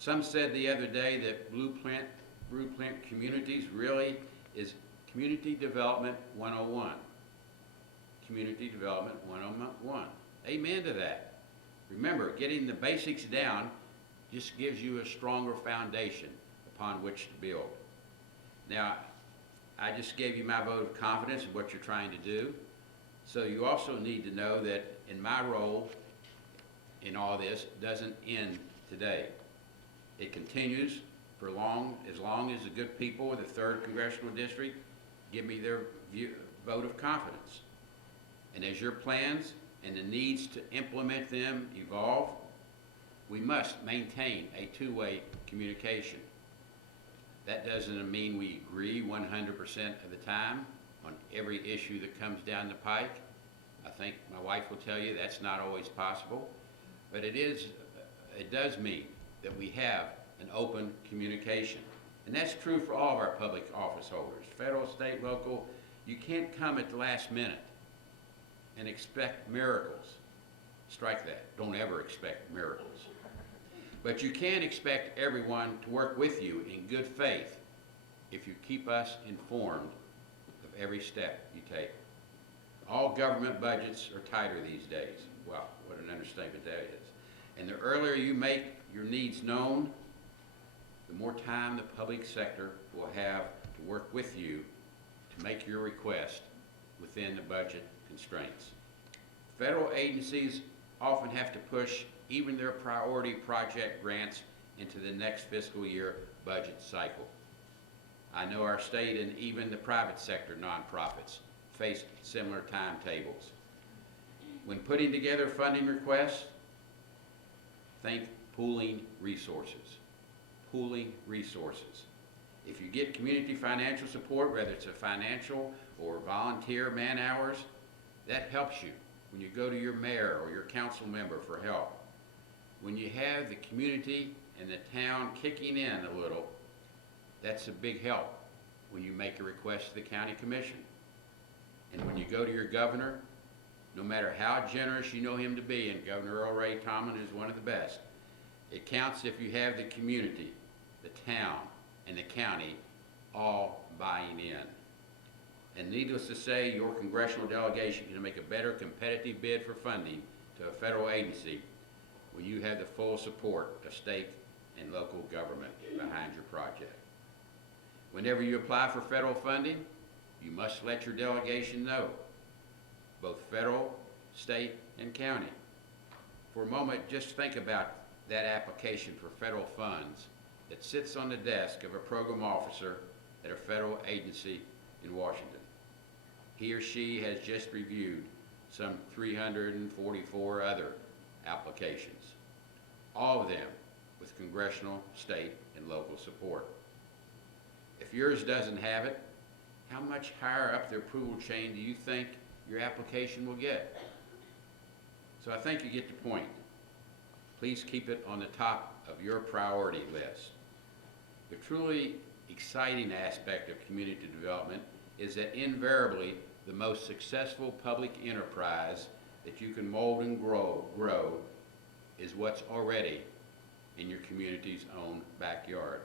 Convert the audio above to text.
Some said the other day that Blueprint Communities really is Community Development 101. Community Development 101. Amen to that. Remember, getting the basics down just gives you a stronger foundation upon which to build. Now, I just gave you my vote of confidence in what you're trying to do. So you also need to know that in my role in all this doesn't end today. It continues for as long as the good people of the 3rd Congressional District give me their vote of confidence. And as your plans and the needs to implement them evolve, we must maintain a two-way communication. That doesn't mean we agree 100% of the time on every issue that comes down the pike. I think my wife will tell you that's not always possible, but it does mean that we have an open communication. And that's true for all of our public office holders, federal, state, local. You can't come at the last minute and expect miracles. Strike that. Don't ever expect miracles. But you can expect everyone to work with you in good faith if you keep us informed of every step you take. All government budgets are tighter these days. Wow, what an understatement that is. And the earlier you make your needs known, the more time the public sector will have to work with you to make your request within the budget constraints. Federal agencies often have to push even their priority project grants into the next fiscal year budget cycle. I know our state and even the private sector nonprofits face similar timetables. When putting together funding requests, think pooling resources. Pooling resources. If you get community financial support, whether it's a financial or volunteer man hours, that helps you when you go to your mayor or your council member for help. When you have the community and the town kicking in a little, that's a big help when you make a request to the county commission. And when you go to your governor, no matter how generous you know him to be, and Governor Earl Ray Tomlin is one of the best, it counts if you have the community, the town, and the county all buying in. And needless to say, your congressional delegation can make a better competitive bid for funding to a federal agency when you have the full support of state and local government behind your project. Whenever you apply for federal funding, you must let your delegation know, both federal, state, and county. For a moment, just think about that application for federal funds that sits on the desk of a program officer at a federal agency in Washington. He or she has just reviewed some 344 other applications, all of them with congressional, state, and local support. If yours doesn't have it, how much higher up the approval chain do you think your application will get? So I think you get the point. Please keep it on the top of your priority list. The truly exciting aspect of community development is that invariably the most successful public enterprise that you can mold and grow is what's already in your community's own backyard.